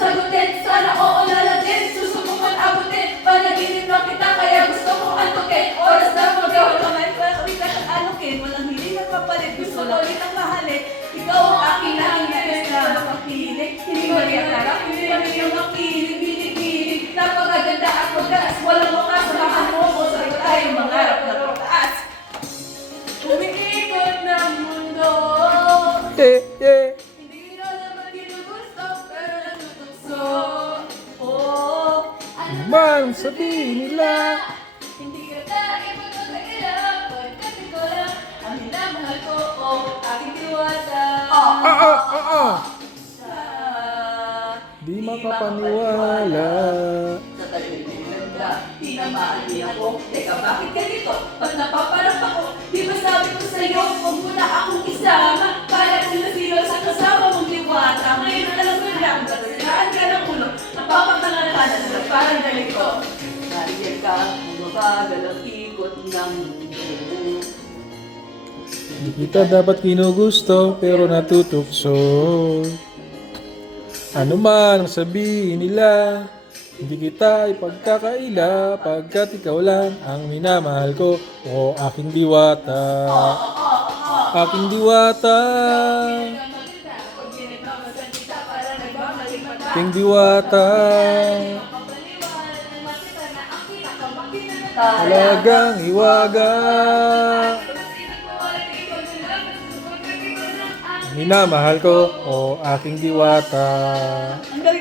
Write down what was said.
sagutin. Sana oo lalatin, susubukan abutin. Panaginip lang kita kaya gusto ko antukin. Oras na magawa kamay, kami ka alukin. Walang hiling at papalit, gusto ko ulit ang mahalin. Ikaw ang aking nanging nais na makapiling. Hindi mariatara, hindi man yung makiling. Hilig-hilig, napakaganda at magaas. Walang wakas, samahan mo ko sa tayong mangarap na pagtaas. Umiikot ng mundo. Hindi na naman ginugusto, pero natutukso. Oh, ano Man, sabihin nila. hindi ka tayo magkakagala. Pagkat ikaw lang ang minamahal ko. Oh, aking diwata. Di makapaniwala. Sa talim ng ganda, tinamaan niya ako. Teka, bakit ganito? Ba't napaparap ako? Di ba sabi ko sa'yo, huwag mo na akong isama. Para sinasilaw sa kasama mong diwata. Ngayon alam ko lang, batasiraan ka ng ulo. Napapakangalanan na parang ganito. Nariyan ka, mabagal ang ikot ng mundo. Di kita dapat ginugusto, pero natutukso. Ano man ang sabihin nila, hindi kita ipagkakaila, pagkat ikaw lang ang minamahal ko. O aking diwata, aking diwata, aking diwata. Talagang hiwaga, minamahal ko. O aking diwata. Ang galing